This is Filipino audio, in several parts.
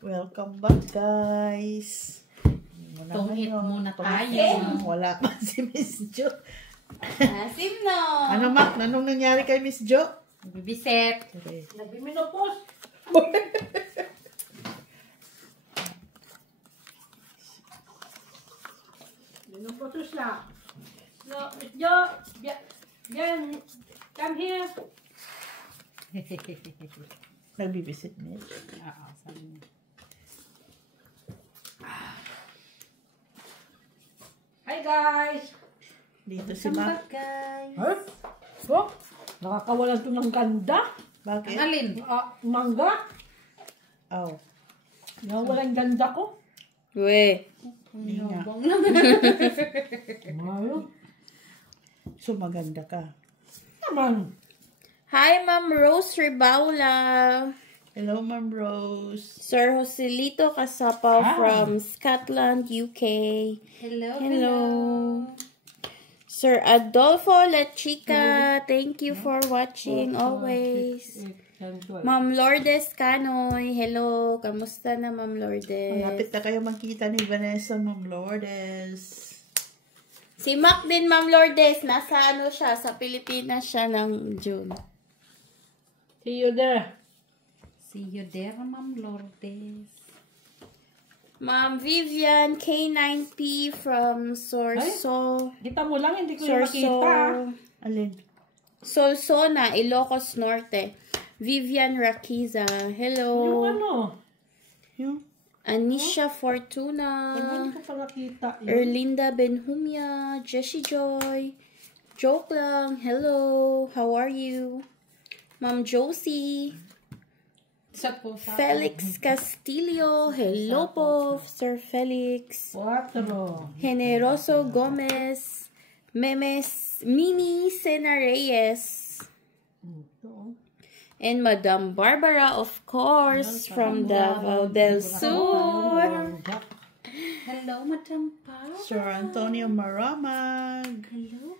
Welcome back, guys. Tungit muna tayo. Wala pa si Miss Jo. Asim no. Ano, Mac? Anong nangyari kay Miss Jo? Bibiset. Okay. Nagbiminopos. Minopos siya. So, Miss Jo, yan, come here. Nagbibisit niya. Oo, sabi niya. Hi guys! Dito si Come Mac. back guys! Huh? Oh, nakakawalan to ng ganda. Bakit? Ang alin? Mangga. Aw. Nakawalan ganda ko. We. Hindi nga. Yabang lang. Mayo. So, maganda ka. Naman. Hi, Ma'am Rose Ribaula. Hello, Ma'am Rose. Sir Joselito Casapaw from Scotland, UK. Hello. Sir Adolfo La Chica, thank you for watching always. Ma'am Lourdes Canoy, hello. Kamusta na, Ma'am Lourdes? Malapit na kayo magkita ni Vanessa, Ma'am Lourdes. Si Mac din, Ma'am Lourdes, nasa ano siya, sa Pilipinas siya ng June. See you there. See you there, Ma'am Lourdes. Ma'am Vivian K9P from Sorso. Kita mo lang, hindi ko yung makita. Alin? Solsona, Ilocos Norte. Vivian Raquiza, Yung hello. ano? Yung? Anisha Fortuna. Hindi ko pa nakita. Erlinda Benhumia, Jessie Joy. Joke lang, hello. How are you? Ma'am Josie. Felix Castillo, hello po, Sir Felix. 4. Generoso Gomez, Mini Sena Reyes, and Madam Barbara, of course, from Davao del Sur. Hello, Madam Pa. Sir Antonio Maramag. Hello.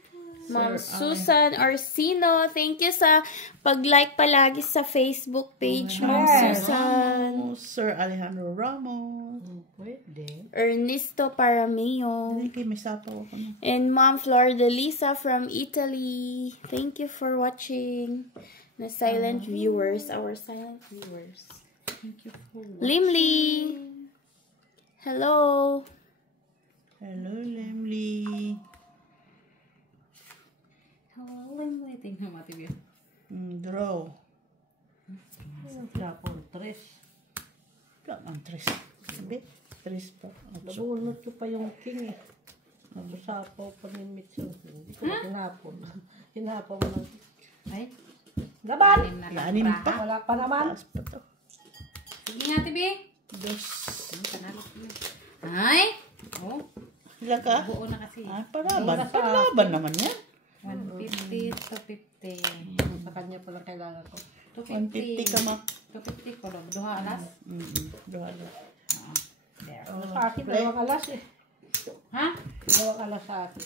Ma'am Susan Orsino, thank you sa pag-like palagi sa Facebook page, Ma'am Susan. Sir Alejandro Ramos. Pwede. Ernesto Parameo. Hindi kayo may sapaw ako na. And Ma'am Flor de Lisa from Italy. Thank you for watching. The silent viewers, our silent viewers. Thank you for watching. Limli. Hello. Hello, Lemly. Hello, I'm waiting. Mati biyo. Draw. Japon, 3. Wala ang tres. Sabi? Tres pa. Nabunot ko pa yung king eh. Nabusapaw pa ni Mitsu. Hindi ko na hinapon. Hinapon mo lang. Ay, Laban! Anim pa. Wala pa naman. Taas pa to. sige nga, Tibi. Dos. Ay! Oh, Ilan ka? buo na kasi. Ah, paraban. Paraban naman yan. 150 to 50. Sa kanya pala kailangan ko. 150 ka, Mac. 250 ko daw. Duha alas. Dohala. There. Sa akin, 2 alas eh. Ha? 2 alas sa akin.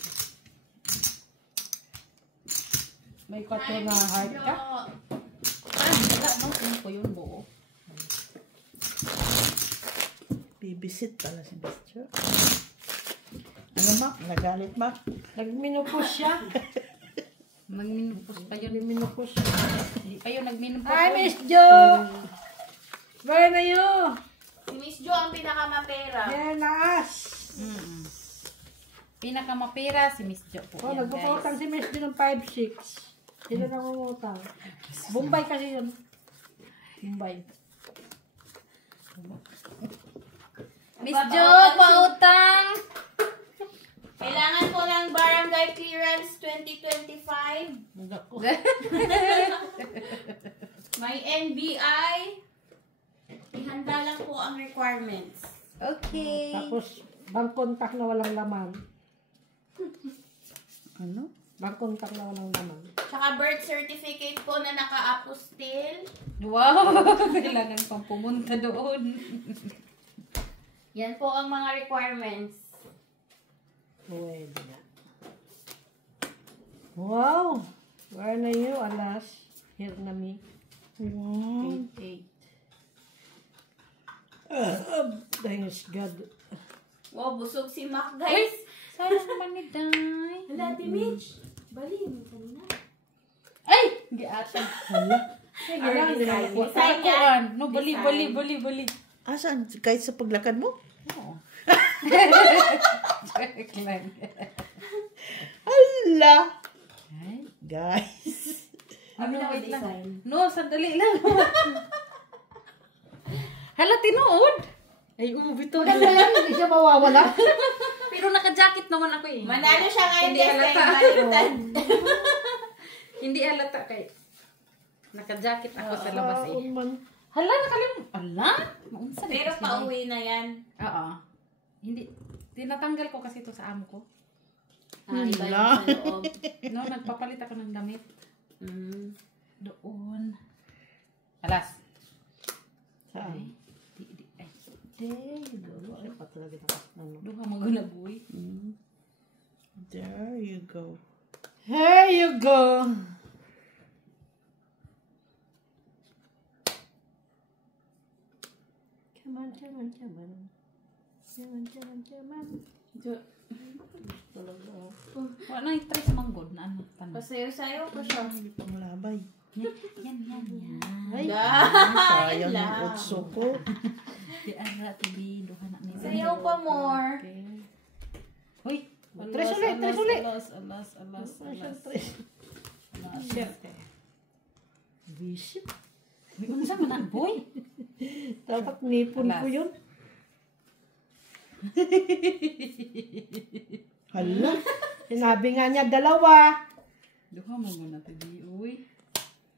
May 4 na heart ka? Wala, no? Sino ko yun buo? Bibisit pala si Mr. Ano, Mac? Nagalit, Mac? Nagminupos siya. Magminupos pa yun. Nagminupos siya. Hindi pa yun nagminupos. Hi, Miss Jo! Where na you? Si Miss Jo ang pinakamapera. Yan, naas. Pinakamapira si Miss Jo po. Oh, yan, nagpaputang guys. si Miss Jo ng 5-6. Sila nangungutang. Bombay kasi yun. Bombay. Miss Jo, pautang! Kailangan ko ng barangay clearance 2025. May NBI. Ihanda lang po ang requirements. Okay. Tapos, bank contact na walang laman. Ano? Bank contact na walang laman. Tsaka birth certificate po na naka-apostil. Wow! Kailangan pang pumunta doon. Yan po ang mga requirements. Pwede na. Wow! Where na you, alas? Here na me. Wow. 8. Thanks God. Wow, busog si Mac, Uy! guys. Sayang naman ni Day. Hala, Ate Mitch. Bali mo kanina. Ay! Giatan. Alam, hindi na ako. Kakuan. No, bali. Asan? Kahit sa paglakad mo? Oo. Check lang. Hala! Ay. Guys. Ano, na wait lang. design. No, sandali lang. Hala, tinuod. Ay, bito. Hindi siya mawawala. Pero naka-jacket naman ako eh. Manalo siya ngayon, Hindi guys, halata. kay Baliktad. Hindi halata kay. Naka-jacket ako sa labas eh. Man. Hala, Hala? Maunsa Pero pauwi na yan. Oo. Hindi. Tinatanggal ko kasi ito sa amo ko. Iba yung sa loob. No, nagpapalit ako ng damit. Mm. Doon. Alas. Saan? Ay. Ay, patalaga na. Duha magulaboy. There you go. Here you go. Come on. Talaga. Wala na i-trace manggod na ano. Tanong. Pasayo-sayo ko siya. Hindi pang labay. Yan. Ay, Sayang ng utso ko. Di ara tibi duha na ni. Sayaw pa more. Uy, Tres ulit. Alas. Siyempre. Visit. Uy, unsa man na boy? Dapat nipon ko yun. Hala. Sinabi nga niya, dalawa. Duha mo muna tibi uy.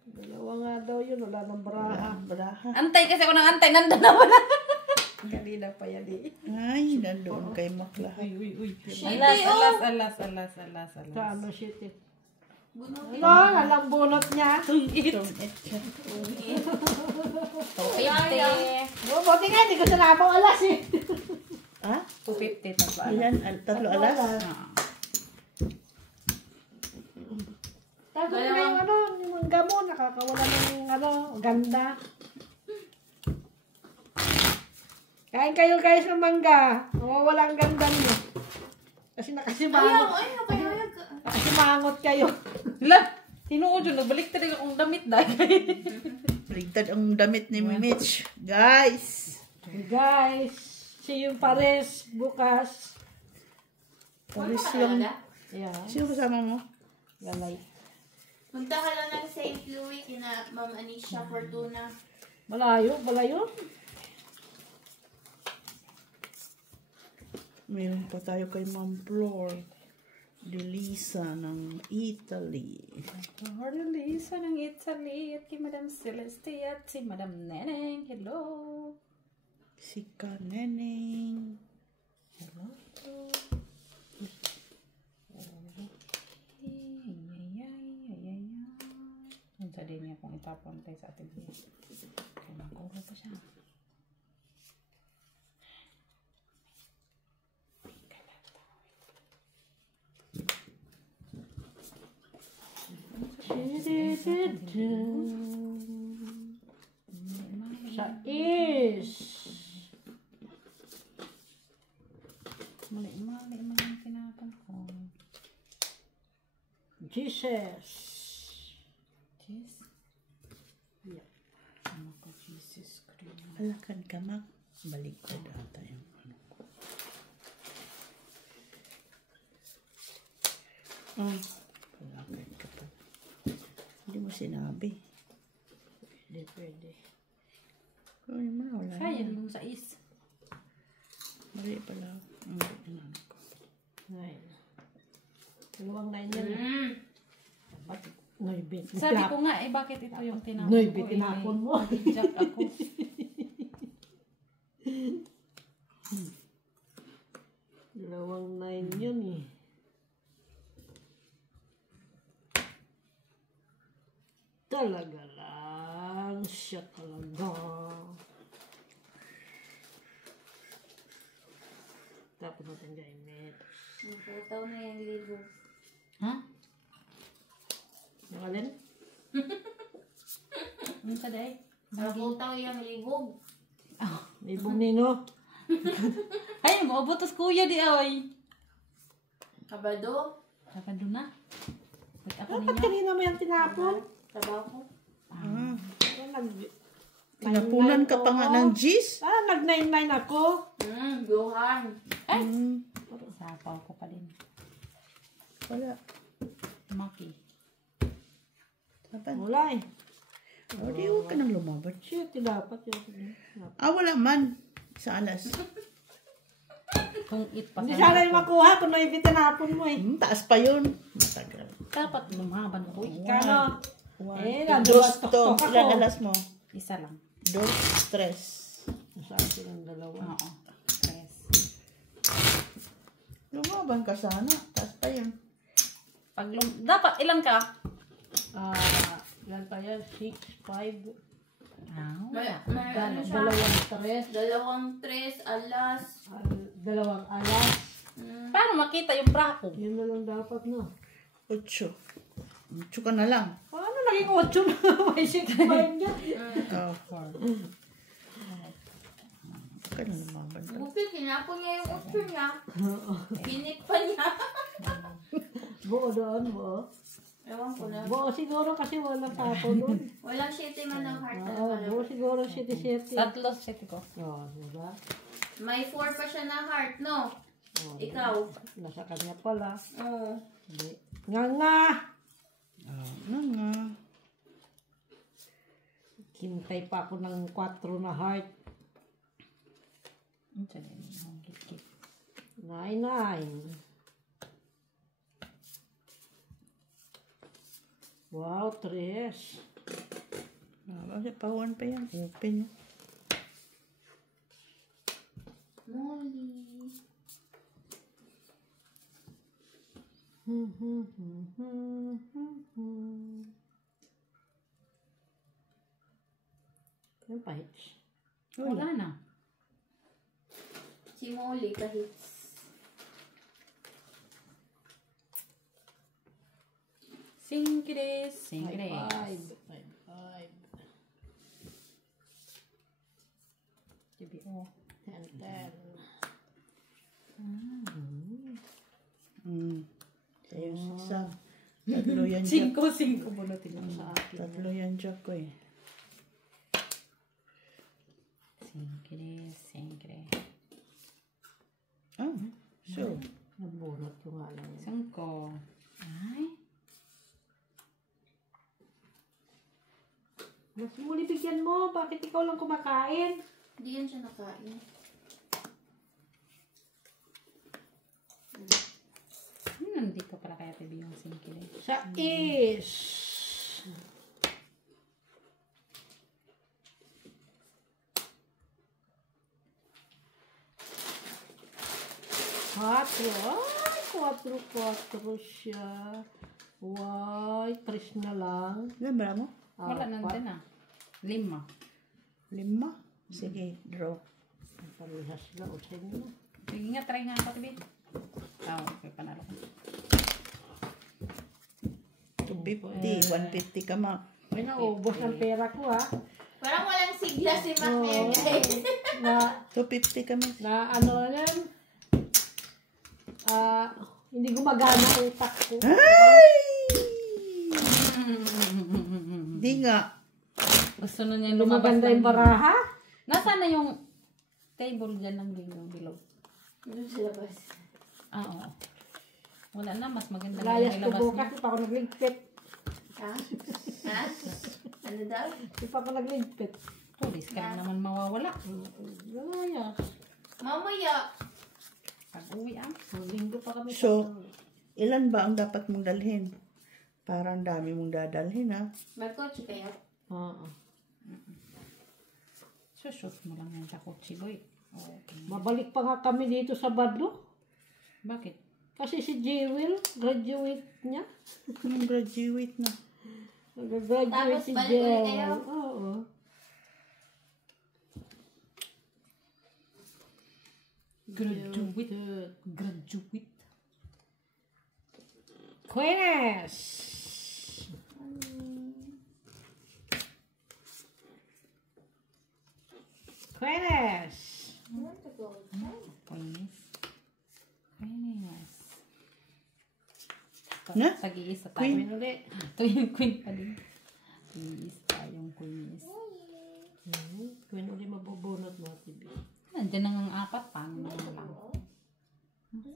Dalawa nga daw yun. Wala nang baraha. Baraha. Antay kasi ako nang antay nandun na wala. Kanina pa yan eh. Ay, nandoon kay Maklahat. Uy. Shitty, Alas. Kano shit eh. Bunutin. Ano? Alang bunot niya. Buti nga, hindi ko sinabaw alas eh. Ah? 250 tatlo alas. Ilan? Tatlo alas? Tapos na yung ano, yung mangga mo, nakakawala ng ano, ganda. Kain kayo guys ng mangga. Mawawala ang ganda niyo. Kasi nakasimangot. Nakasimangot kayo. Hala, tinuod yun. Nagbalik talaga akong damit dahil. Baligtad ang damit ni Mitch. Guys! Guys, see you Paris bukas. Paris yung... Yeah, Sino kasama mo? galay. Punta ka lang ng St. Louis kina Ma'am Anisha Fortuna. Malayo. Meron pa tayo kay Ma'am Flor de Lisa ng Italy. Lisa ng Italy at kay Madam Celeste at si Madam Neneng. Hello. Si Kaneneng. Hello. Yung sa din niya kung itapon tayo sa ating bilis. Kaya mag-uro pa siya. Sa is. Mali yung tinapon ko. Jesus. Yes. Yeah. Ano ko, Jesus Christ. Alakan ka, Mac. Balik ko data yung ano ko. Alakan ka pa. Hindi mo sinabi. Hindi pwede. Ay, wala. Sayang nung sa is. Mali pala. Ang ano ko. Nine. Dalawang nine yan. Bakit? Noybit. Sabi ko nga bakit ito yung tinapon Noybit, ko? tinapon mo. Jack ako. Dalawang nine yun eh. Talaga lang. Siya talaga. Tapos natin gamit. Naputaw na yung libo. Ha? Yung alin? Ano sa day? Naputaw yung libog. Ibong nino. Ay, maubutos kuya di ay. Kabado. Sabado na. Ba't ako Dapat ninyo? kanina mo yung tinapon. Tabako. Tinapunan ka pa nga ng G's. Nag-9-9 ako. Johan. Ay! Sapaw ko pa din. Wala. Maki. Dapat. Wala eh. O, di huwag ka nang lumaban. Shit, dapat yun. Wala man. Sa alas. Kung it pa Hindi sana yung makuha kung may tinapon mo eh. Taas pa yun. Matagal. dapat lumaban ko. Kano? Eh, Dos nandun to. ako. Ilan alas mo? Isa lang. Dos, tres. Sa akin ang dalawa. Oo. Yes. Lumaban ka sana. Taas pa yun. Dapat ilan ka? Ilan pa yan? 6, 5. Ano siya? Dalawang tres. Dalawang tres, alas. Dalawang alas. Paano makita yung brako? Yun na lang dapat no. 8. 8 ka na lang. Paano naging 8 na? May 6 pa yun dyan. Oh, 4. Ka na lumaban ka. Buti, kinapon niya yung utso niya. Pinik pa niya. Buo doon, buo. Ewan ko na. Buo siguro kasi walang tapo doon. Walang shitty man ng heart. Buo siguro 7-7. Tatlo set ko. Diba? May 4 pa siya na heart, no? Ikaw. Nasa kanya pala. Oo. Hindi. Nga! Nga. Hintay pa ako ng 4 na heart. 9-9. Wow, 3. Pawan pa yan. Open yan. Molly. Ano pa hits? Wala na. Si Molly kahit. Singkres. Singkres. 5. GBO. 10. Sa'yo isa. Tatlo yan Jack. 5 bunutin lang sa akin. Tatlo yan Jack ko eh. Singkres. Singkres. So. Nabunot ko nga lang. 5. Ay. Mas muli bigyan mo. Bakit ikaw lang kumakain? Hindi yan siya nakain. Nandito pala kaya tabi yung singkres. Sa is. Quatro. Ay, 4 siya. Why? 3 na lang. Ilan ba mo? Wala nandun na. 5. 5? Sige, draw. Parehas na. O sa inyo na. Sige nga, try nga ako tabi. Okay, panalo ko. 250. 150 ka ma. Ay, naubos ng pera ko ha. Parang walang sigla si Macnair, guys. Na 250 ka ma. ano yan? Hindi gumagana ang utak ko. Ay! Di nga. Gusto na niya Lumaganda lumabas yung baraha. Nasaan na yung table dyan ng bilog? Doon sa labas. Oo. Wala na, mas maganda na Layas yung ko labas bukas. niya. Di pa ako nagligpit. Ha? Ha? Ano daw? Di pa ako nagligpit. Pulis ka na naman mawawala. Layas. Mamaya. Pag-uwi ang. Linggo pa kami. So, ilan ba ang dapat mong dalhin? Parang dami mong dadalhin ha. May kotse kayo? Oo. Sushoot mo lang yan sa kotse, boy. Okay. Mabalik pa nga kami dito sa Badlo. Bakit? Kasi si Jewel, graduate niya. Anong graduate na? Nag-graduate Tapos si balik ulit Jewel. kayo? Oo. Graduate. Quenes! Quenes. Na? Tag-iisa tayo. Queen. Ito yung queen pa din. Tag-iisa tayong queen. Queen ulit mabubunot mo, TV. Nandiyan na ang apat. Paano na lang? 5.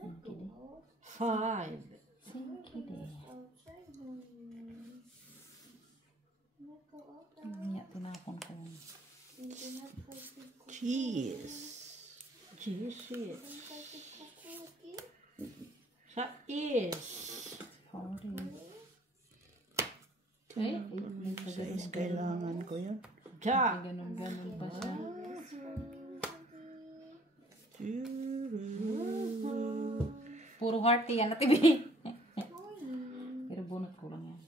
Niya, tinapon ko. Cheese. Jesus. Sa is. Sa is kailangan ko yun. Ja. Ganun-ganun pa siya. Puro hearty yan na TV. Pero bunot ko lang yan.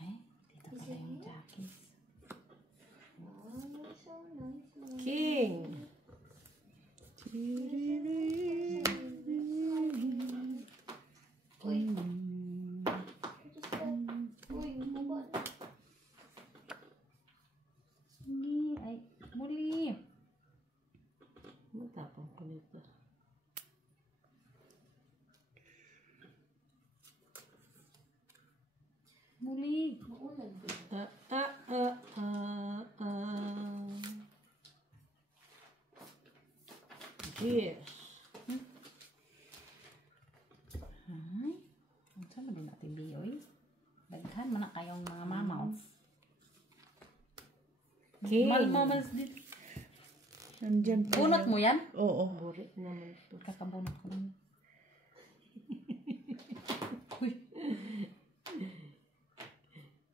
Ay, dito pala yung jackies. King. Ay, muli. Matapang ko nito. Muli. Yes. Ay, ang sama din natin biyoy. Daghan man na kayong mga mamaws. King. Mamas din. Nandyan pa. Bunot mo yan? Oo. Buri naman ito. Kakabunot ko lang.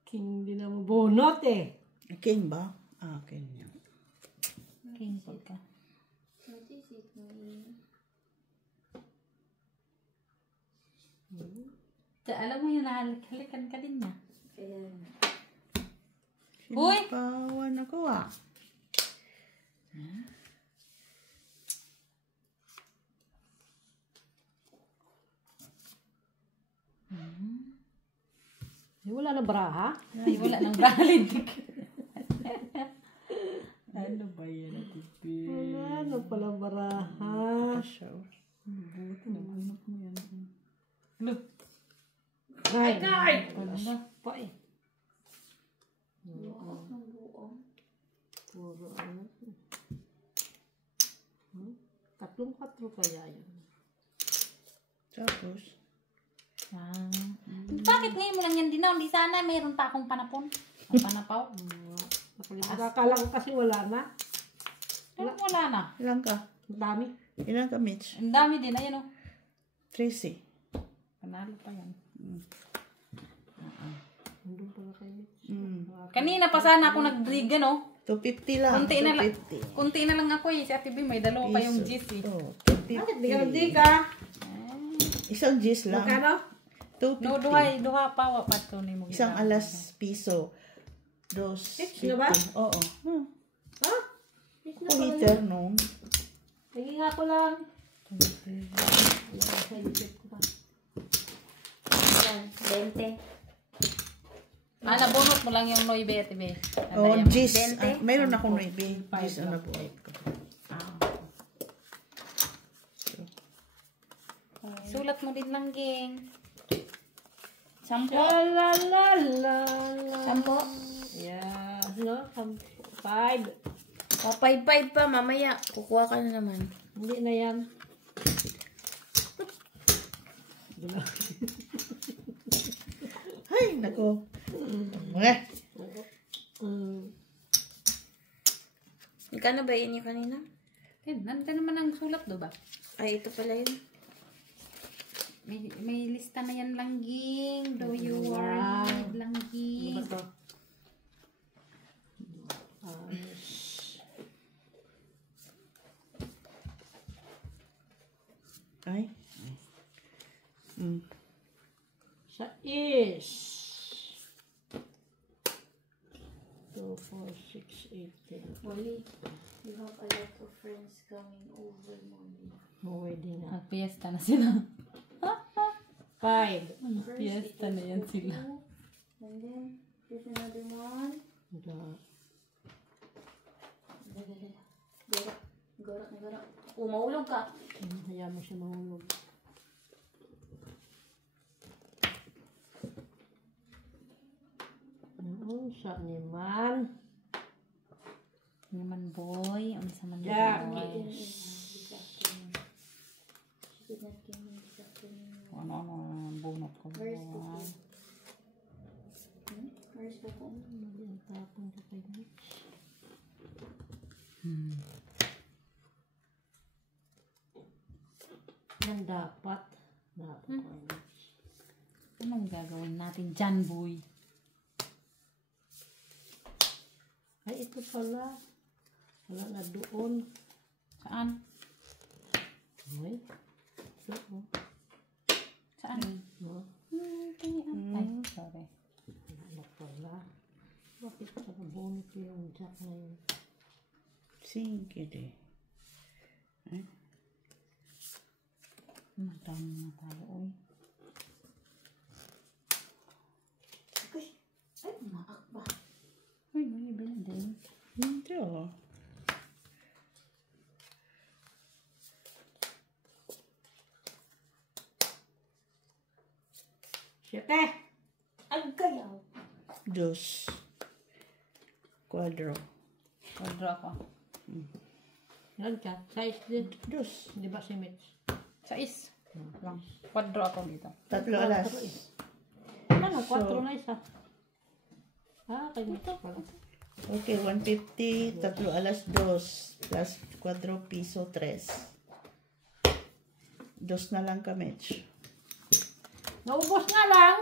King din na mabunot eh. King ba? Ah, king yan. King po ka. Alam mo yun, halikan ka din niya. Uy! Sinapawan ako ah. Wala na braha? Ay, wala nang valid. Ano ba yan natin? Wala na pala braha. Buti na bunot mo yan. Look. Ay, Ano ba? pa eh. Puro ano. 3-4 kaya yun. Tapos, Bakit ngayon mo lang yan dinaw? Di sana mayroon pa akong panapon. Ang panapaw. Nakakala ko kasi wala na. Wala na. ilan ka? Ang dami. Ilan ka, Mitch? Ang dami din. Ayan o. Tracy. Panalo pa yan. Nandun pala kayo. Kanina pa sana ako nag-brig ano. 250 lang. Kunti na lang. 250. Kunti na lang ako eh. Si Ate B may dalawa pa yung gis eh. Oh, Bakit di ka 250. nagdika? Isang gis lang. Magkano? 250. Duha pa wa pa to ni mo. Isang alas piso. 250. na ba? Oo. Ha? Kung heater nung. Tingin nga ko lang. 20. Nabunot mo lang yung Noy Ate B. Oh, gis. 20. Mayroon akong maybe. Gis ang nabuhay ko. Sulat mo din lang, Ging. 10. La la la la. 10. Yeah. No? 5. O, 5 pa. Mamaya, kukuha ka na naman. Hindi na yan. Ay, nako. Magkano ba yun yung kanina? Nandun naman ang sulat do ba? Ay, ito pala yun. May lista na yan lang, Ging. Do you worry lang, Ging. Ano ba to? Ay. Sa is. 2, 4, 6, 8, 10. Wally, you have a lot of friends coming over, Mommy. Pwede na. Magpiesta na sila. 5. Fiesta na yan sila. And then, there's another one. Gara. Maulog ka. Hayaan mo siya mahulog. Sa naman. Naman boy. Ang sa man Jackie. boy. Ano, bunot ko. Where's the phone? Tapon ka kay Mitch. Yan dapat. Anong gagawin natin dyan, boy? Ay, ito pala. Wala na doon. Saan? Ay. Ito, oh. Saan? Oh. Ay, sorry. Wala na pala. Bakit ka nabunot yung jack na yun? Sige de. Madami na tayo, oy. Ay, umaak ba? Uy, may bilhin din. Hindi oh. Siyete! Ang gayaw. 2. Quadro. Quadro ako. Yan ka. Size din. 2. Di ba si Mitch? Sais. Lang. Quadro ako dito. 3 alas. Ano? 4 na isa. Kay Mitch pala. Okay, 150, 3 alas 2, plus 4 piso 3. 2 na lang ka, Mitch. Naubos na lang!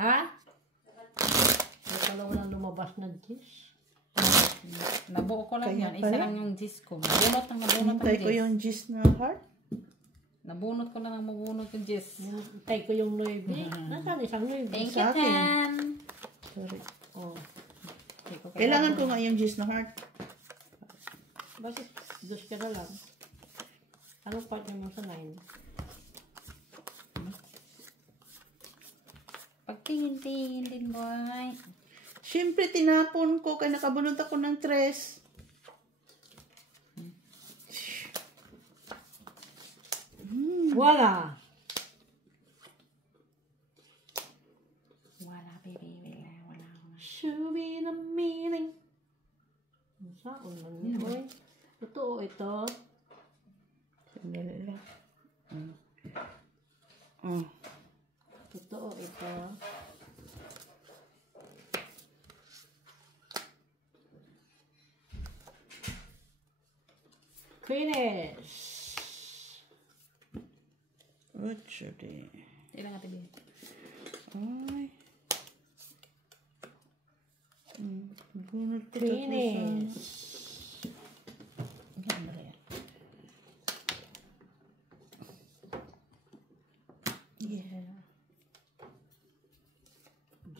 Ha? Ay, pala walang lumabas na dish. Nabuo ko lang Kaya yan. Isa pala? lang yung gis ko. Nabunot ang Hintay ko gis. yung gis na heart. Nabunot ko na lang mabunot yung gis. Hintay ko yung 9. Nasaan isang 9? Thank you, Sa akin. Tan. Sorry. Oh. Kailangan ko nga yung gis na heart. Bakit? Dos ka na lang. Anong part mo sa 9? Pagtingin-tingin din, boy. Siyempre, tinapon ko kaya nakabunot ako ng 3. Wala! Wala, baby. Wala. Show me the meaning. Saan man yun, oy? Totoo ito. Sandali lang. Totoo ito. Finish! What should I? Ilang natin din. Ay. Bunot ko Finish! Ang dali yan. Yeah.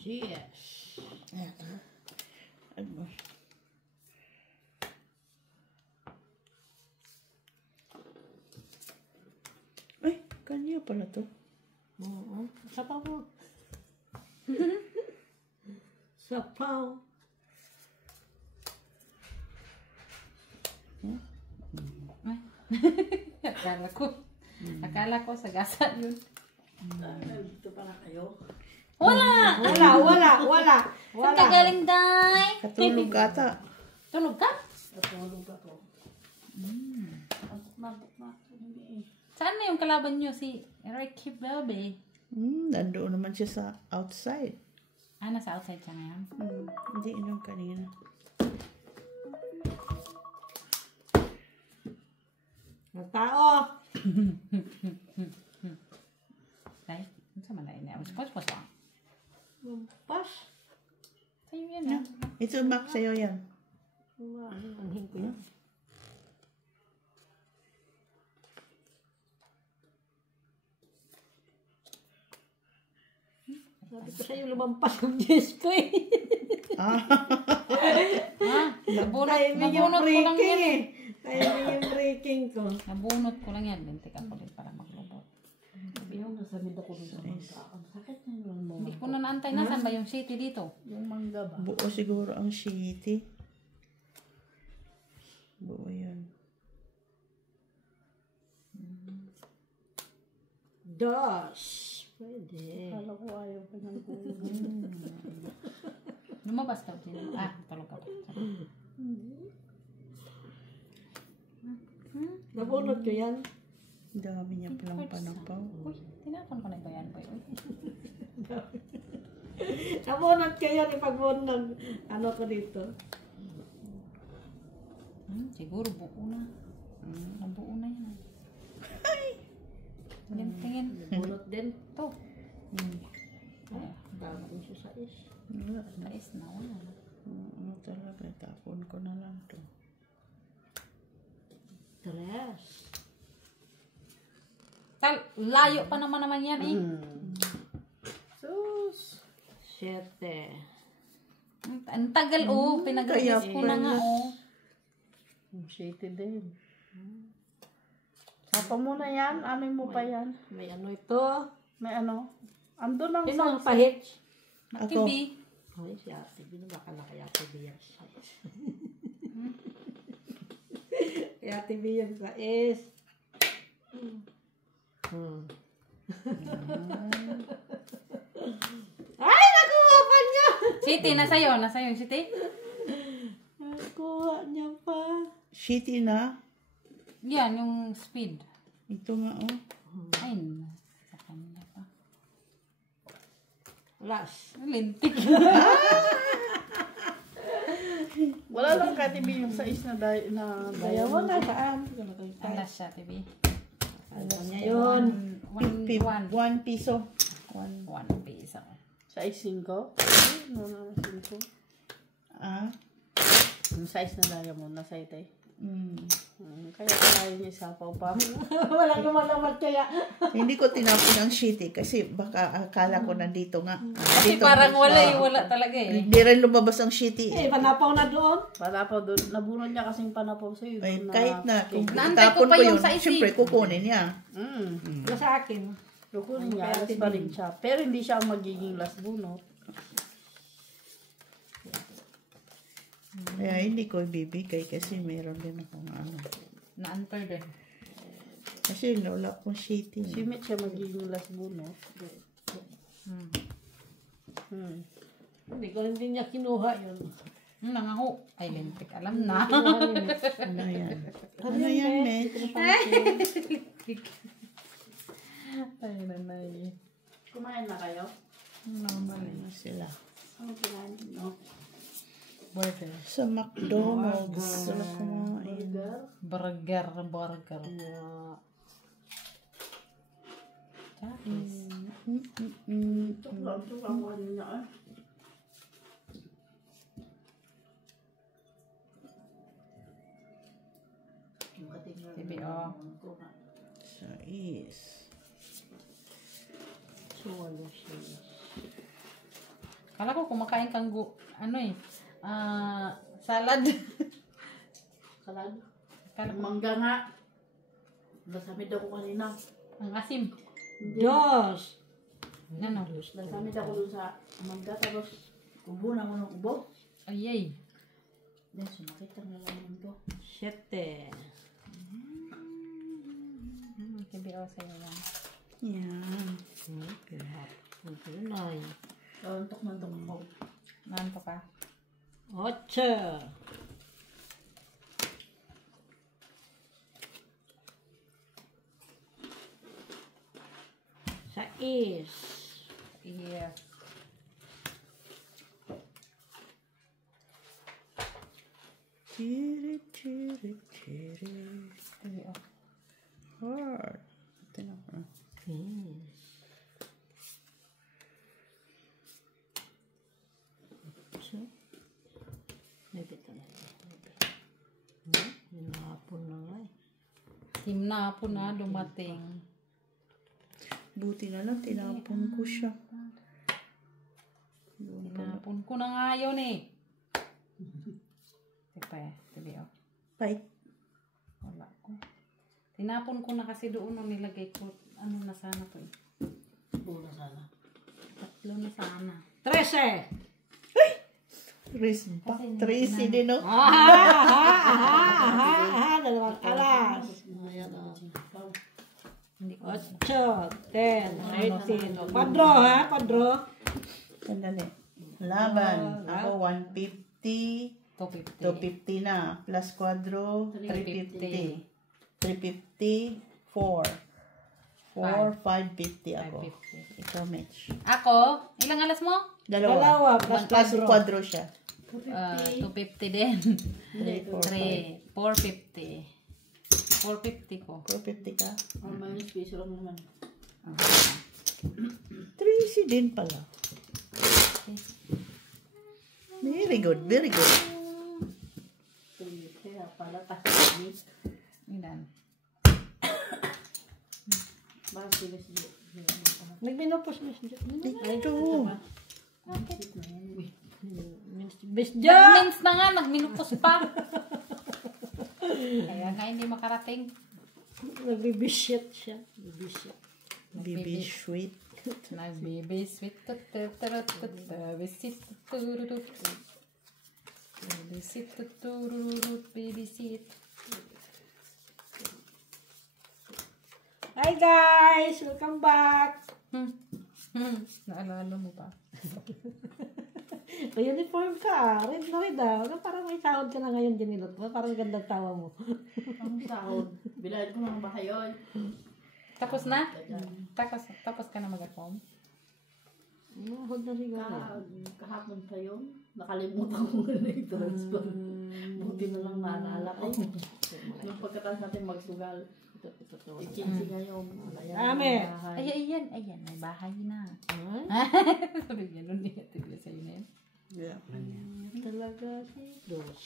Yes! Ano? Ay, kanya pala to. Oo. Sapaw mo. Sapaw. Akala ko sa gasa yun. Dito pala kayo. Wala! Saan ka galing, Day? Katulog ata. Tulog ka? Natulog ako. Saan na yung kalaban nyo? Si Ricky Bobby. Nandoon naman siya sa outside. Nasa outside siya ngayon. Hindi inom kanina. Ang tao! Day? Ano sa malay niya? Pas lang. Pas! Sa'yo yan, ha? Ito, Mac, sa'yo yan. Anhin ko yan. Sabi ko sa'yo, lumampas yung Diyos ko eh. Nabunot Timing ko lang yan. eh. Timing yung breaking ko. Nabunot ko lang yan. Lintik ako din para maglubot. Sabi yung nasamid ako dun sa mga. Ang sakit na naantay, nasaan ba yung city dito? Yung mangga ba? Buo siguro ang shitty. Buo yan. Dos. Pwede. Kala ko ayaw ka ng kulo. Lumabas ka. Tulog ka pa. Nabunot ko yan. Dami niya palang panapaw. Uy, tinapon ko na ba yan? Boy? Nabunot ko yan. Ipagbunot. Ano ko dito? Siguro buo na. Nabuo na yan. Tingin. Nabunot din. Ito. Dami ko siya sa is. Nais na. Wala na. Ano talaga, tapon ko na lang to. Tres. Layo pa naman yan eh. Sus. Siete. Ang tagal pinag-release ko na nga Shitty din. Sapa mo na yan. Amin mo pa yan. May ano ito? May ano? Ando ng Sino ang pahit? Ako. TV. Ay, si Ate B. Baka na kaya Ate B yan siya. Kaya Ate B yan sa is. Ay, nakuha pa niya! City, nasa yung city? Nakuha niya pa. Shitty na. Yan, yung speed. Ito nga, oh. Ay, sa kanila pa. Last. Lintik. Wala lang katibi yung sa is na Dayawan na saan? Alas siya, TV. Alam niya yun. One piso. One piece. Size 5? No, 5. Ah? Yung size na diamond na size eh. Kaya kaya niya sapaw pa. Walang lumalamat kaya. Hindi ko tinapon ang shitty kasi baka akala ko nandito nga. Kasi Dito, parang wala talaga eh. Hindi rin lumabas ang shitty. Eh, panapaw na doon. Panapaw doon. Nabunod niya kasing panapaw sa'yo. Ay, doon kahit na kung Naantay ko itapon pa ko yung yun, sa isip. siyempre kukunin niya. Yung sa akin. Kukunin niya. Alas pa rin siya. Pero hindi siya ang magiging last bunot. Kaya hindi ko ibibigay kasi meron din akong ano. Naantay din. Kasi wala akong shitty. Simit siya magiging last bunot. Hindi niya kinuha yun. Nangaho. Ay, lintik. Alam na. Ano yan? Ano yan, me? Ay, nanay. Kumain na kayo? Normal na sila. Ano kinain mo? Burger. Sa McDonald's sila kumain. Burger. Ito lang ko niya ah. TV, Sa is. Walo siya. Kala ko kumakain kang salad. Salad. Kala ko Mangga nga. Nasamid ako kanina. ang asim. Dos. Ano? Nasamid ako dun sa mangga tapos kubo na mo ng kubo. Ayay. Then sumakit ang lalaman ko. Siete. TV, sa'yo yan. Yan. Nine. Kauntok na ito ako. Nanto ka? Ocho. Sais. Yeah. Chiri. TV, Hard. Tingnan ko na. So, maybe talaga. Hinapon na nga eh. Himna po na dumating. Buti na lang, tinapon ko siya. Tinapon ko na nga yun eh. TV, Fight. Wala ko. Tinapon ko na kasi doon nung nilagay ko. Ano na sana to eh. Kubo na sana. Tatlo na sana. 13. Tracy din, no? Dalawang alas. Ayan, o. 8, 10, 18. Padro, ha? Padro. Sandali. Laban. Ako, 150. 250. 250 na. Plus quadro, 350. 350, 4. 550 ako. 550. Ikaw, Mitch. Ako, ilang alas mo? Dalawa, Plus plus quadro siya. 250 din. 3, 450. 450 ko. 450 ka? Minus piso lang naman. 3 din pala. Very good, very good. Kaya pala kasi Ilan? Nagminupos mo siya. Ito. Best job! Nag-mince na nga, nagminupos pa. Kaya nga hindi makarating. Nagbibisyet siya. Bibisyet. Baby sweet. Nag-baby sweet. Baby sweet. Hi guys! Welcome back! Naalala mo pa? May uniform ka. Red na red ah. Parang may sahod ka na ngayon, Janilot. Parang gandang tawa mo. ang sahod. Bilad ko ng bahayon. Tapos na? Tapos ka na mag-perform? Mahod na siguro. Kahapon pa yun. Nakalimutan ko na i-transfer. Buti na lang naalala ko. Nung pagkatapos natin magsugal. I-15 ngayon. Dami. Ayan. May bahay na. Sabi niya, nun niya. Tigla sa'yo na yun. Yeah. Talaga si Dos.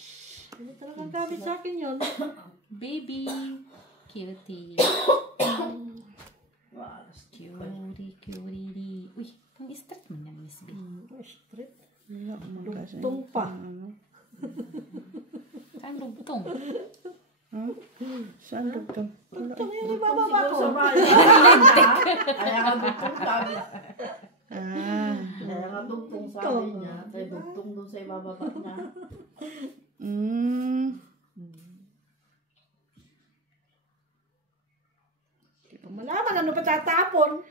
Hindi talagang gamit sa akin yun. Baby. Cutie. Cutie. Uy, pang start mo yan, Miss B. Street. Kasi. Dugtong pa. Saan dugtong? Saan dugtong? Dugtong yun, ibababa ko. Sa bahay. Kaya ka dugtong sabi. Kaya ka dugtong sabi niya. Kaya dugtong dun sa ibababa niya. Malaman ano pa tatapon.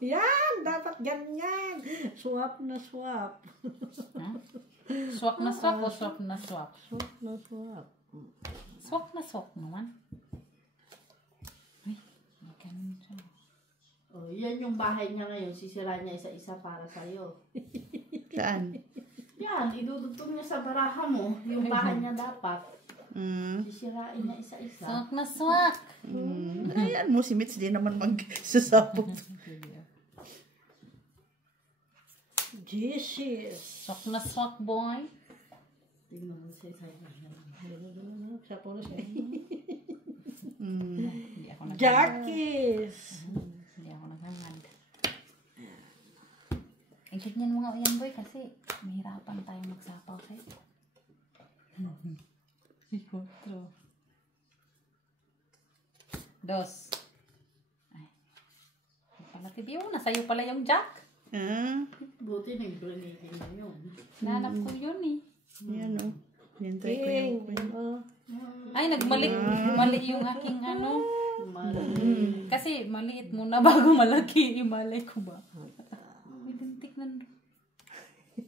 Yan, dapat ganyan. Swap na swap. Swak na swak o swak na swak? Swap na swap. Swak na swak naman. Uy, may ganun siya. Oh, yan yung bahay niya ngayon. Sisira niya isa-isa para sa'yo. Saan? Yan, idudugtong niya sa baraha mo. Yung bahay niya dapat. Sisirain niya isa-isa. Swak na swak. Ayan mo, si Mitch di naman magsusapot. Jesus. Swak na swak, boy. Tingnan mo sa isa-isa. Sa puno siya. Hindi ako nag- Jackies. Hindi ako naghangad. Ang ganyan mo nga yan, boy, kasi mahirapan tayo magsapaw sa'yo. True. Dos. Ay. Pala, tibiyo na sa'yo pala yung jack. Buti nag-grenading na yun. Nanap ko yun eh. Yan o. Nintay ko King. yung... Ay, nagmali. Mali yung aking ano. Mali. Kasi maliit muna bago malaki. Imalay ko ba? May lintik na.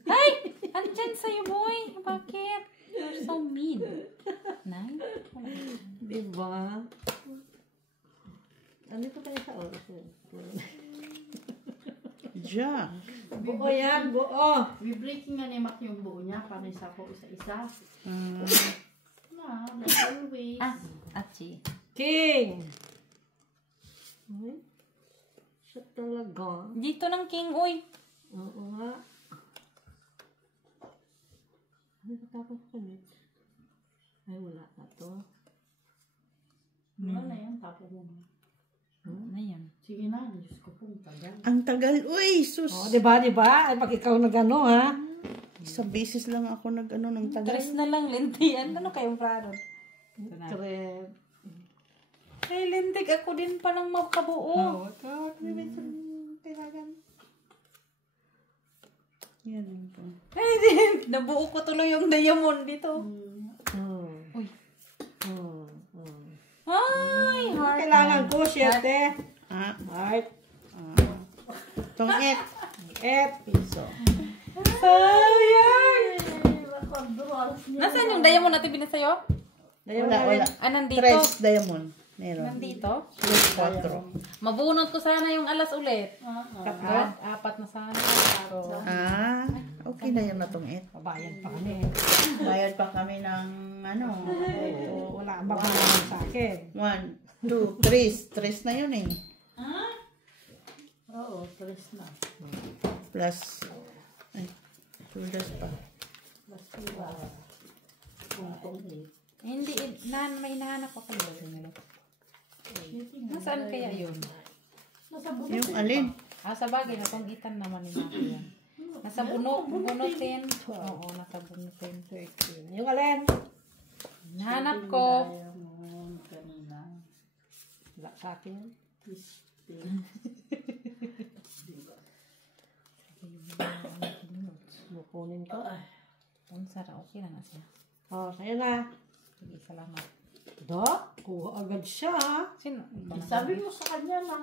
Ay! Andyan sa'yo, boy. Bakit? You're so mean. Nay? Diba? Ano ito tayo sa oras? Jack. Buo yan, buo. Be-breaking nga ni Mac yung buo niya. Para isa po isa-isa. Na, like always. Achi. King. Ay, siya talaga. Dito ng king, uy. Oo nga. Ano katapos ko ulit? Ay, wala na to. Wala na yan. Tapo mo na. Ano yan? Sige na. Diyos ko pong tagal. Ang tagal. Uy, sus. Oh, diba? Ay, pag ikaw nag-ano, ha? Isang beses lang ako nag-ano ng tagal. Tres na lang, lintian. Ano kayong prado? Trip. Ay, lintik. Ako din palang makabuo. Ikaw, kailangan. Yan ang pa. Ay, din. Nabuo ko tuloy yung diamond dito. Uy. Ay, heart. Kailangan ko, 7. Ah, Heart. itong 8 piso. Sayang. Nasaan yung diamond natin binasayo? Wala. Ah, nandito. 3 diamond. Meron. Nandito. 4. Mabunot ko sana yung alas ulit. Apat na sana. Ah, okay na yun na itong 8. Babayad pa kami. Bayad pa kami ng ano. So, wala ang babayaran sa akin. 1, 2, 3. 3 na yun eh. Oo, 3 na. Plus, ay, plus pa. Mas iba. Kung 8. Hindi, may hinahanap ako yun. Nasaan kaya yun? Nasa buto. Yung alin? Ah, sa bagay, natungitan naman ni Maki yan. Nasa bunutin. Oo, nasa bunutin. Yung alin? Nahanap ko. Diamond kanina. Wala sa akin. Bukunin ko. Unsa ra, okay na siya. Oh, sa'yo na. Sige, salamat. Kuha agad siya, ha? Sino? Sabi mo sa kanya na.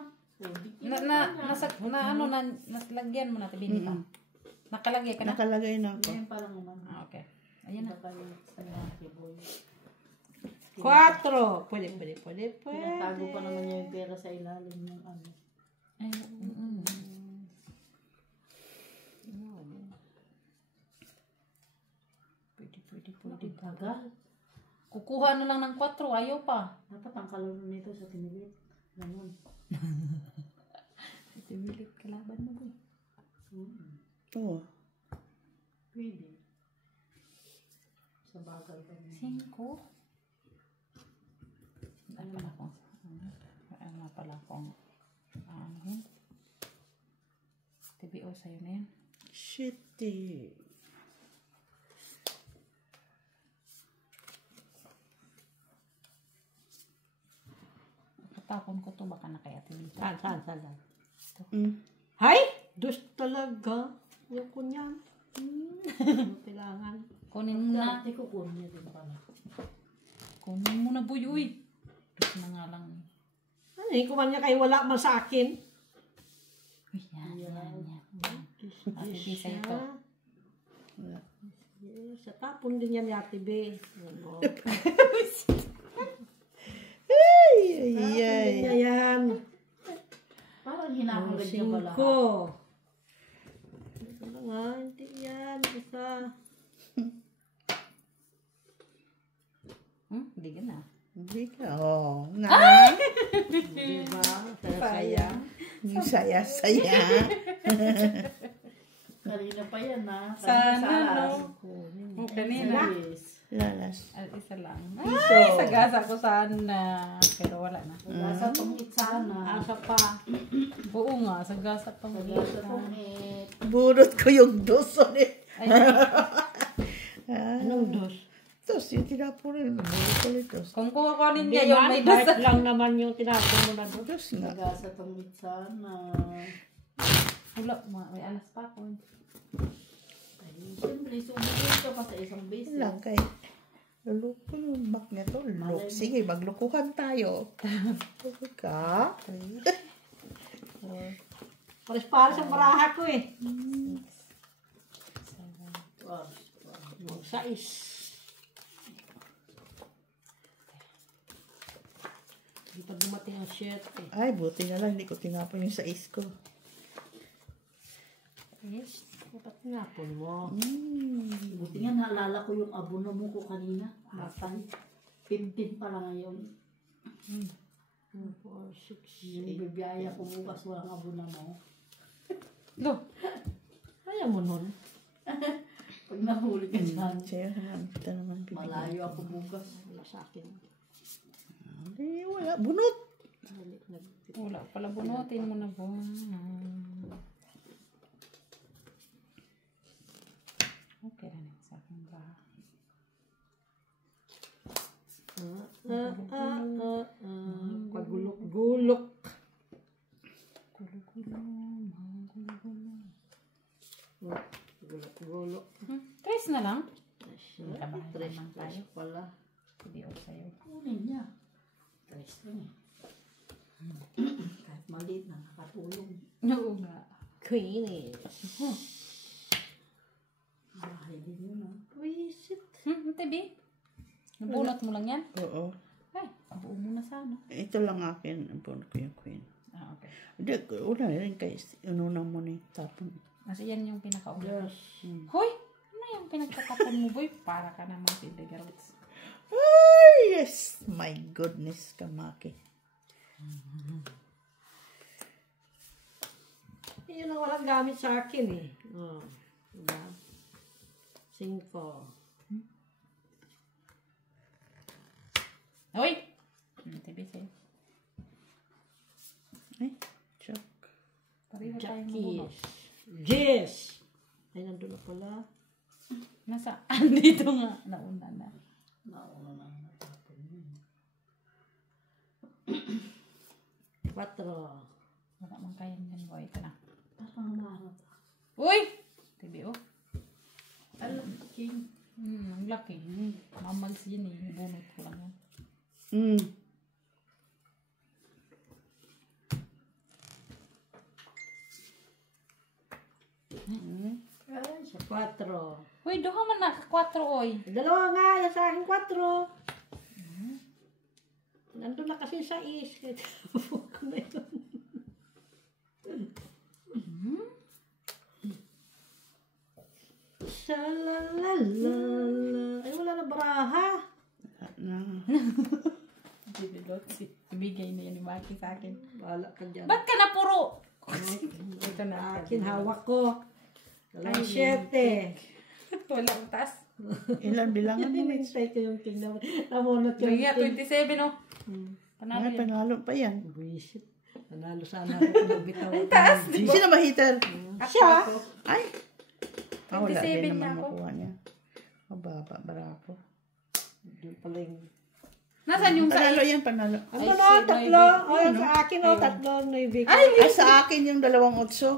Naslagyan mo natin binita. Nakalagay ka na? Nakalagay na ako. Yan parang naman. Ah, okay. Ayun na. Nakalagay sa mga boy. 4. Pwede. Tinatago pa naman niya yung pera sa ilalim ng ano. Ay, Pwede. Tagal. Kukuha na lang ng 4, ayaw pa. Dapat ang kalaro nito sa tinilit. Ganun. Tinilit kalaban mo boy. Oo. Pwede. Sa bagal pa niya. 5. Ano pala akong ano yun? TBO sa'yo na yan. Shitty. Katapon ko to, baka na kaya tinito. Saan? Mm. Hay! Dus talaga. Yung kunyan. Kailangan. Kunin mo na. Dati ko kunin niya din pala. Kunin mo na boy, uy. Gusto na nga lang. Ano eh, kuman niya kayo wala man sa akin. Uy, yan. Ate B, sa'yo to. Yes, sa tapon din yan ni Ate B. Ay. Yan. Parang hinahangad niya pala. 5. Ano nga, hindi yan. Isa. Hindi ka na. Hindi ka. Oh. Diba? Saya. Saya. Kanina pa yan ha. Sana, Kanina no? Kanina. Yes. Lalas. At isa lang. Ay, sagasa ko sana. Pero wala na. Nasa tungit sana. Asa pa. Oo nga, sagasa pang Nasa tungit. Burot ko yung dos ulit. Ay, Anong dos? Dos, yung tinapo rin. Burot ko ulit dos. kung kukunin Hindi niya yun, man, may heart dos. lang naman yung tinapon mo na dos. Dos nga. Nasa tungit sana. Wala, may alas pa ako. Ay, siyempre, sumugod ka pa sa isang base. Lang kay. Luluko yung back nito. Sige, maglukuhan tayo. Ka? Pares-pares ang baraha ko eh. Wow. Sais. Hindi pa dumating ang shirt eh. Ay, buti na lang. Hindi ko tinapon yung sais ko. Yes, dapat tinapon mo. Buti nga naalala ko yung abono mo ko kanina. Matay. 15 pa lang ngayon. 4, 6, Yung bibiyaya ko bukas walang abono mo. Lo, Kaya mo nun. Pag nahuli ka dyan, Siya naman. Kita naman. malayo ako bukas. Wala sa akin. Ay, wala. Bunot. wala pala bunutin mo na po. Okay na sa aking bahay. Pagulok-gulok. Gulo-gulo, mga gulo-gulo. na lang? Kabahan naman tayo. Pala. Video sa'yo. Kunin niya. Tres lang eh. Kahit maliit na nakatulong. Oo nga. Queenies. Bahay din yun ah. Visit. Tibi. Nabunot mo lang yan? Oo. Ay, buo mo na sana. Ito lang akin. Bunot ko yung queen. Ah, okay. Hindi, una rin kayo. Inuna mo na yung tapon. Kasi yan yung pinakauna. Yes. Hoy! Ano yung pinagtatapon mo, boy? Para ka namang pinagarots. Ay, yes. My goodness, Kamaki. Yun ang walang gamit sa akin eh. Oh, diba? 5. Hoy! Tibi sa'yo. Ay, chuck. Pareho tayo mabunot. Yes. Ay, nandun na pala. Nasaan? Dito nga. Nauna na. Nauna na natapon yun. 4. Wala man kayang yan, boy. Ito na. Parang nahanap. Uy! Tibi, oh. Alam, king. Ang laki. Mamags yun eh. Bunot ko lang yan. Ay, siya. 4. Uy, doha man na. 4, oy. Dalawa nga, yan sa akin 4. Nandun na kasi sa is. Ko na yun. Shalalala. Ay, wala na baraha. Na. Tibi, Lotsi. Ibigay na yan ni Maki sa akin. Wala ka dyan. Ba't ka na puro? Ito na akin, hawak ko. 7. Walang tas. Ilan bilangan mo? Hinintay ko yung king na namunot yung Kaya 27, oh. Panalo Ay, yan. panalo pa yan. Buisit. Nanalo sana ako kung nagbitaw. Ang taas, Sino ba hitter? Siya? Ay. Ah, wala 27 din na naman ako. makuha niya. Mababa, barako. Doon pala yung... Nasaan yung Panalo sa... yan, panalo. Ano Ay, no? si Tatlo. Noivy. O, yung sa akin o, tatlo. Noivy. Ay, sa akin yung 2 otso.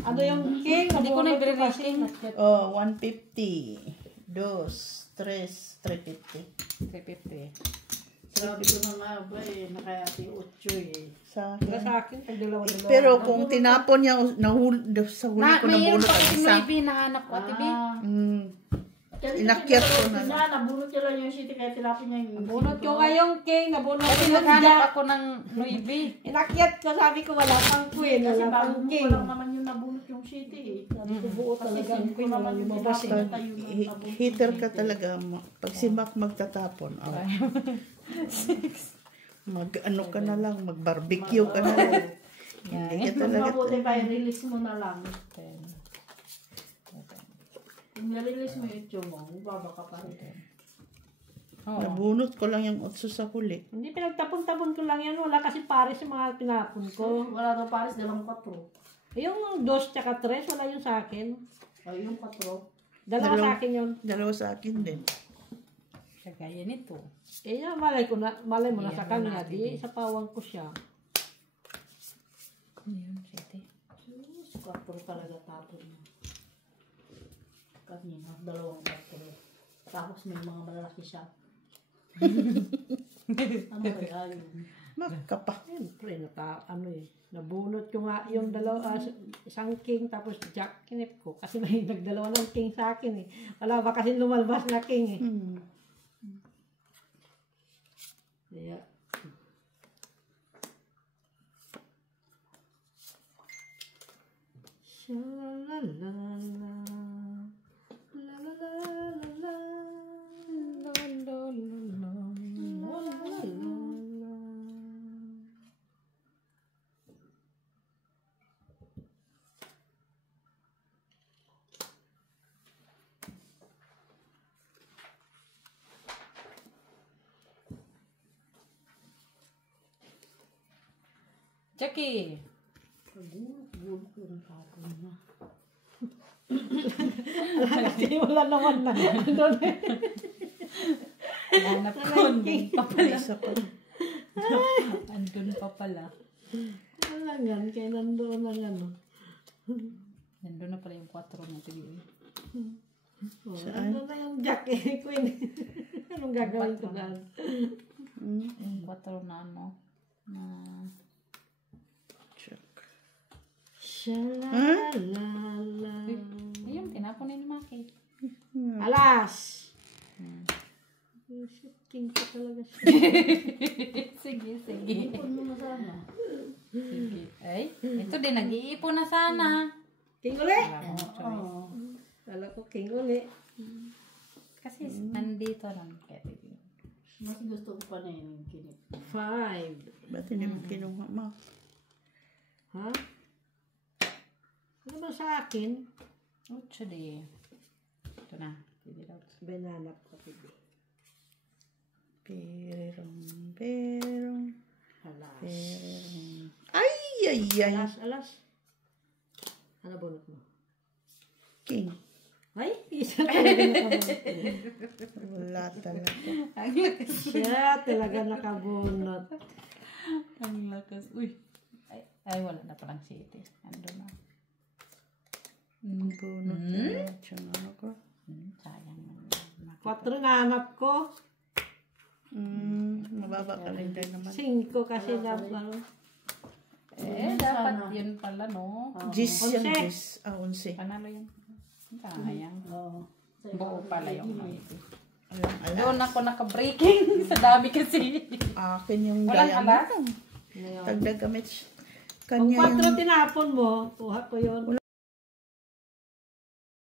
Ano yung king? Hindi ko na Nabunot i-release kasi. king. Oh, 150. 2, 3, 350. 350. Sabi ko na nga ba eh, nakayati 8 eh. Sa Diba akin. sa akin? Pag dalawa-dalawa. Pero kung tinapon niya, sa huli ko Mayroon nabunot pa ang yung isa. Noivy nahanap ko, Tibi. Inakyat ko na. Nabunot niya lang yung city kaya tilapin niya yung Nabunot ko nga yung king. Nabunot ko Kasi yung naghanap jack. ako ng Noivy. Inakyat ko. Sabi ko wala pang queen. Kasi Wala bago pang mo king. pa lang naman yung nabunot yung city eh. Sabi ko buo Kasi talaga ang ko queen. naman Wala yung lumabas eh. tinapon tayo ng nabunot yung Hitter ka city. talaga. Pag si Mac magtatapon, mag-ano ka na lang, mag-barbecue ka na lang. Hindi ka Mas talaga. mabuti pa i-release mo na lang. Kung i-release mo yung itsyo mo, baba ka pa rin. Oo. Nabunot ko lang yung otso sa huli. Hindi, pinagtapon-tapon ko lang yan. Wala kasi pares yung mga pinapon ko. Wala daw pares, dalang 4. Yung 2 tsaka 3, wala yun sa akin. Ay, yung 4. Dalawa sa akin yun. 2 sa akin din. Kagaya nito. Eh, malay mo na sa kanya. Di, sa pawang ko siya. Ano yun, Sete? 4 talaga tapon mo. Kanina, 2 4. Tapos may mga malalaki siya. Ano kaya yun? Maka pa. Siyempre, nabunot ko nga yung isang king tapos jack kinip ko. Kasi may nagdalawa ng king sa akin eh. Wala ba kasi lumalabas na king eh. Kaya, Jackie! Bulok yung tapon niya. kasi wala naman na. Doon Hanap ko. Andun pa pala. Isa pa. Andun pa pala. wala nga, kaya nandoon lang ano. Nandun na pala yung 4 na Tibi. Saan? Ano na yung jack eh, Queen? Anong gagawin ko na? Yung 4 na ano. Na... Check. Shalalala. Ayun, tinapon na ni Maki. Alas! Oh, shit, king ko talaga siya. Sige, sige. Ipon mo na sana. Sige. Ay, ito din, nag-iipon na sana. King uli! Wala akong choice. Oo. Kala ko king uli. Kasi nandito lang. Kaya Mas gusto ko pa na yung kinip. 5. Ba't hindi mo kinuha mo? Ha? Ano ba sa akin? 8 di. Ito na. Pwede daw. Banana ko, pibi. Perong. Alas. Ay, ay, ay. Alas. Ano bunot mo? King. Ay, isa talaga nakabunot. Wala talaga. Ang lakas. Siya talaga nakabunot. Ang lakas. Uy. Ay, wala na palang city. Ando na. Bunot na yung ano ko. Sayang. 4 na hanap ko. Mababa ka rin din naman. 5 kasi na ano. Dapat yun pala, no? 10 yung 11. 10. Panalo yun. Sayang. Oo. Buo pala yung Kinip. Alam. Doon ako naka-breaking. Sa dami kasi. Akin yung Walang diamond. alas? Tagdag gamit. Kung Kanya 4 yung... tinapon mo, kuha ko yun.